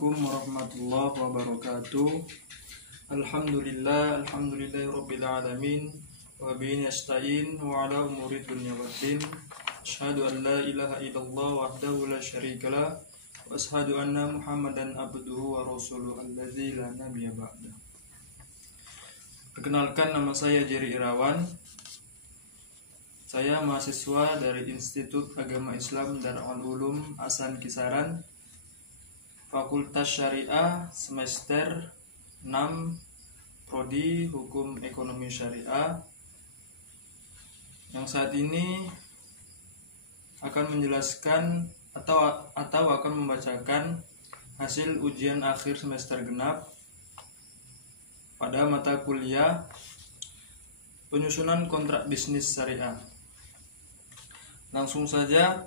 Assalamualaikum warahmatullahi wabarakatuh. Alhamdulillahirabbil alamin wa bihi nasta'in wa ala umuri dunya waddin. Asyhadu an la ilaha illallah wahdahu la syarikalah wa asyhadu anna Muhammadan abduhu wa rasuluhu alladzi la nabiyya ba'da. Perkenalkan, nama saya Jerry Irawan. Saya mahasiswa dari Institut Agama Islam Darul Ulum Hasan Kisaran, Fakultas Syariah, semester 6, Prodi Hukum Ekonomi Syariah, yang saat ini akan menjelaskan atau akan membacakan hasil ujian akhir semester genap pada mata kuliah penyusunan kontrak bisnis syariah. Langsung saja,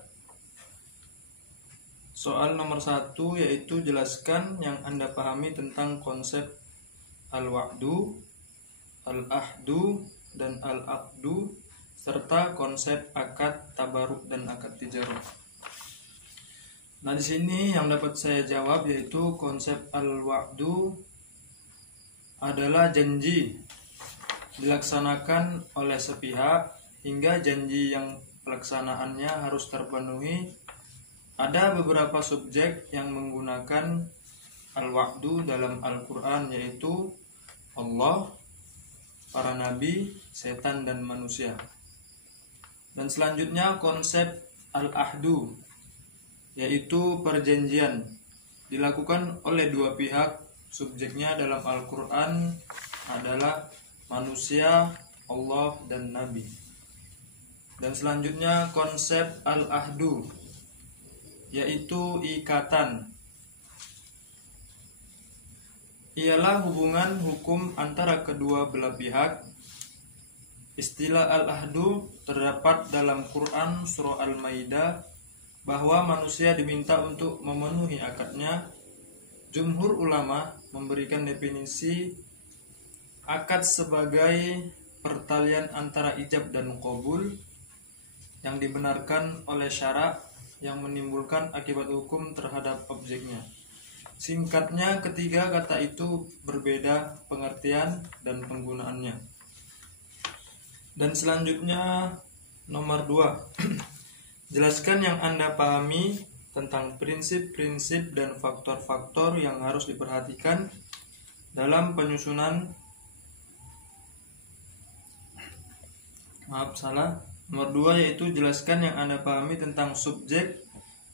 soal nomor 1, yaitu jelaskan yang Anda pahami tentang konsep al-wa'du, al-ahdu, dan al-aqdu, serta konsep akad tabaruk dan akad tijarah. Nah, di sini yang dapat saya jawab yaitu konsep al-wa'du adalah janji dilaksanakan oleh sepihak hingga janji yang pelaksanaannya harus terpenuhi. Ada beberapa subjek yang menggunakan al-wa'du dalam Al-Quran, yaitu Allah, para nabi, setan, dan manusia. Dan selanjutnya konsep al-ahdu, yaitu perjanjian dilakukan oleh dua pihak. Subjeknya dalam Al-Quran adalah manusia, Allah, dan nabi. Dan selanjutnya konsep al-ahdu, yaitu ikatan. Ialah hubungan hukum antara kedua belah pihak. Istilah al-ahdu terdapat dalam Quran surah Al-Maidah bahwa manusia diminta untuk memenuhi akadnya. Jumhur ulama memberikan definisi akad sebagai pertalian antara ijab dan qabul yang dibenarkan oleh syarak yang menimbulkan akibat hukum terhadap objeknya. Singkatnya, ketiga kata itu berbeda pengertian dan penggunaannya. Dan selanjutnya nomor 2. Jelaskan yang Anda pahami tentang prinsip-prinsip dan faktor-faktor yang harus diperhatikan dalam penyusunan Nomor 2 yaitu jelaskan yang Anda pahami tentang subjek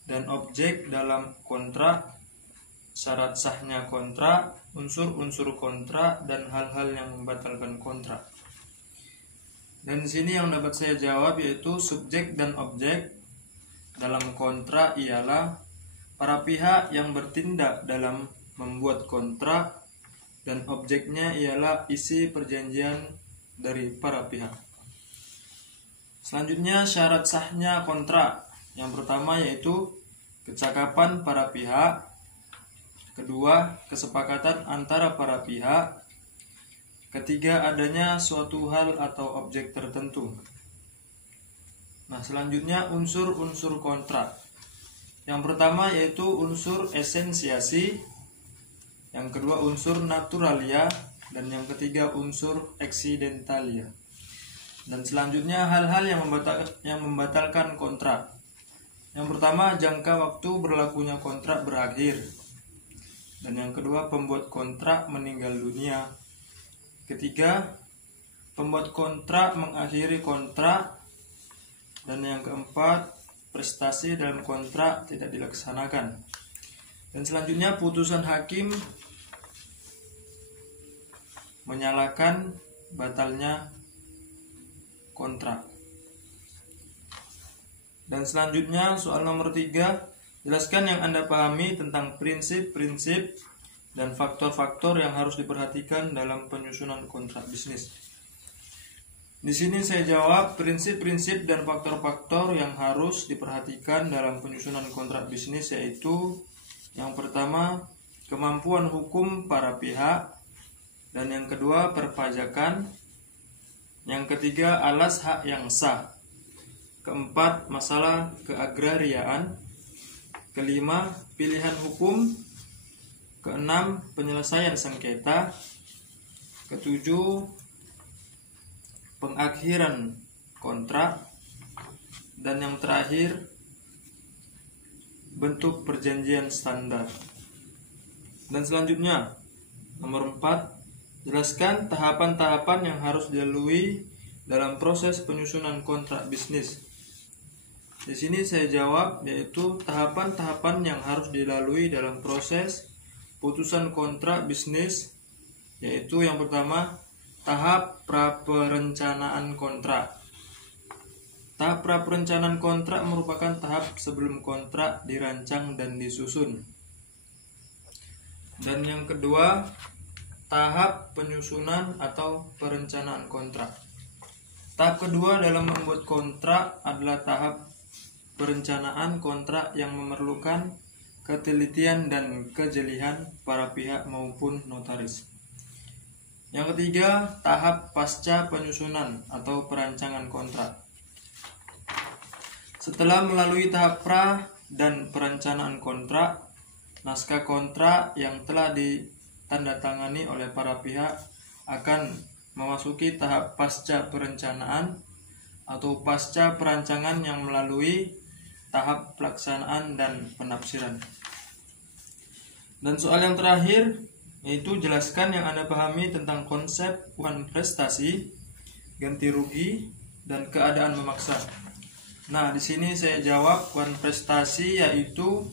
dan objek dalam kontrak, syarat sahnya kontrak, unsur-unsur kontrak, dan hal-hal yang membatalkan kontrak. Dan di sini yang dapat saya jawab yaitu subjek dan objek dalam kontrak ialah para pihak yang bertindak dalam membuat kontrak, dan objeknya ialah isi perjanjian dari para pihak. Selanjutnya syarat sahnya kontrak. Yang pertama yaitu kecakapan para pihak. Kedua, kesepakatan antara para pihak. Ketiga, adanya suatu hal atau objek tertentu. Nah, selanjutnya unsur-unsur kontrak. Yang pertama yaitu unsur esensiasi. Yang kedua unsur naturalia. Dan yang ketiga unsur eksidentalia. Dan selanjutnya hal-hal yang membatalkan kontrak. Yang pertama, jangka waktu berlakunya kontrak berakhir. Dan yang kedua, pembuat kontrak meninggal dunia. Ketiga, pembuat kontrak mengakhiri kontrak. Dan yang keempat, prestasi dalam kontrak tidak dilaksanakan. Dan selanjutnya putusan hakim menyalakan batalnya kontrak. Dan selanjutnya soal nomor 3, jelaskan yang Anda pahami tentang prinsip-prinsip dan faktor-faktor yang harus diperhatikan dalam penyusunan kontrak bisnis. Di sini saya jawab prinsip-prinsip dan faktor-faktor yang harus diperhatikan dalam penyusunan kontrak bisnis yaitu yang pertama, kemampuan hukum para pihak, dan yang kedua perpajakan, yang ketiga alas hak yang sah, keempat masalah keagrariaan, kelima pilihan hukum, Keenam, penyelesaian sengketa. Ketujuh, pengakhiran kontrak. Dan yang terakhir, bentuk perjanjian standar. Dan selanjutnya, nomor 4, jelaskan tahapan-tahapan yang harus dilalui dalam proses penyusunan kontrak bisnis. Di sini saya jawab, yaitu tahapan-tahapan yang harus dilalui dalam proses putusan kontrak bisnis, yaitu yang pertama, tahap praperencanaan kontrak. Tahap praperencanaan kontrak merupakan tahap sebelum kontrak dirancang dan disusun. Dan yang kedua, tahap penyusunan atau perencanaan kontrak. Tahap kedua dalam membuat kontrak adalah tahap perencanaan kontrak yang memerlukan ketelitian dan kejelian para pihak maupun notaris. Yang ketiga, tahap pasca penyusunan atau perancangan kontrak. Setelah melalui tahap pra dan perencanaan kontrak, naskah kontrak yang telah ditandatangani oleh para pihak akan memasuki tahap pasca perencanaan atau pasca perancangan yang melalui tahap pelaksanaan dan penafsiran. Dan soal yang terakhir, yaitu jelaskan yang Anda pahami tentang konsep uang prestasi, ganti rugi, dan keadaan memaksa. Nah, di sini saya jawab uang prestasi yaitu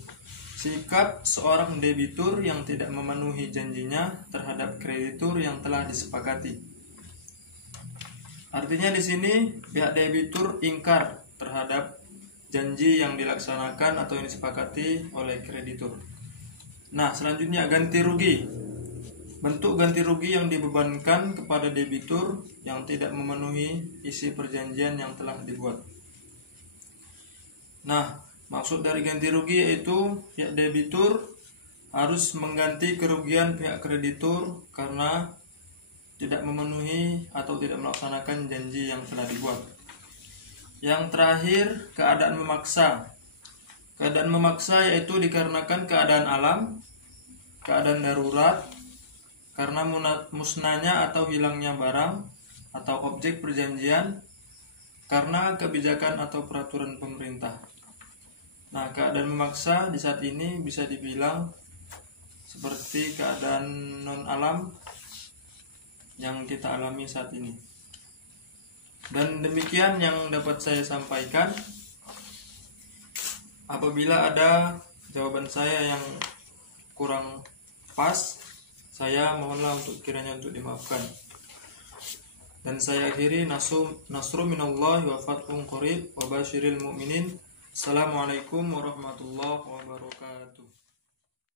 sikap seorang debitur yang tidak memenuhi janjinya terhadap kreditur yang telah disepakati. Artinya di sini pihak debitur ingkar terhadap janji yang dilaksanakan atau yang disepakati oleh kreditur. Nah, selanjutnya ganti rugi. Bentuk ganti rugi yang dibebankan kepada debitur yang tidak memenuhi isi perjanjian yang telah dibuat. Nah, maksud dari ganti rugi yaitu pihak debitur harus mengganti kerugian pihak kreditur karena tidak memenuhi atau tidak melaksanakan janji yang telah dibuat. Yang terakhir, keadaan memaksa. Keadaan memaksa yaitu dikarenakan keadaan alam, keadaan darurat, karena musnahnya atau hilangnya barang atau objek perjanjian, karena kebijakan atau peraturan pemerintah. Nah, keadaan memaksa di saat ini bisa dibilang seperti keadaan non-alam yang kita alami saat ini. Dan demikian yang dapat saya sampaikan. Apabila ada jawaban saya yang kurang pas, saya mohonlah kiranya untuk dimaafkan. Dan saya akhiri, nasru minallahi wa fathun qarib wa basyiril mu'minin. Assalamualaikum warahmatullahi wabarakatuh.